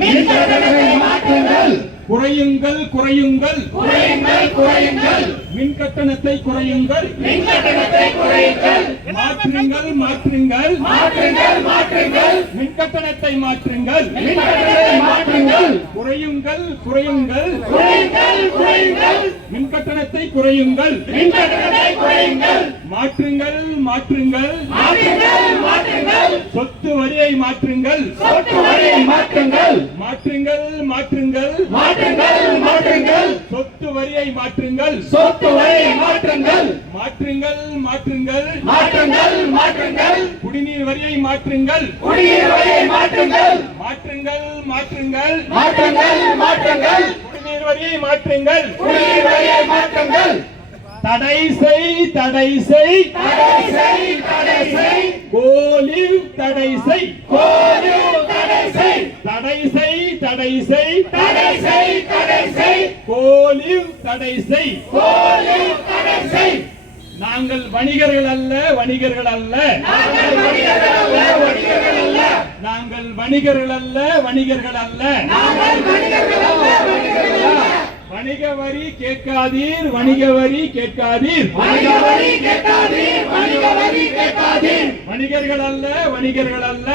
மின் கட்டணத்தை மாற்றுங்கள். குறையுங்கள் குறையுங்கள் குறையுங்கள். மின் கட்டணத்தை குறையுங்கள். மாற்றுங்கள் மாற்றுங்கள் மின் கட்டணத்தை மாற்றுங்கள். குறையுங்கள் குறையுங்கள் மின் கட்டணத்தை குறையுங்கள். மாற்றுங்கள் மாற்றுங்கள் சொத்து வரியை மாற்றுங்கள். மாற்றுங்கள் மாற்றுங்கள் சொத்து வரியை மாற்றுங்கள். மாற்றுங்கள் குடிநீர் வரியை மாற்றுங்கள். மாற்றுங்கள் குடிநீர் வரியை மாற்றுங்கள். தடை செய் கோலிவ் தடை செய். கோலிவ் தடை செய். நாங்கள் வணிகர்கள் அல்ல. நாங்கள் வணிகர்கள் அல்ல. வணிக வரி கேட்காதீர். வணிகர்கள் அல்ல.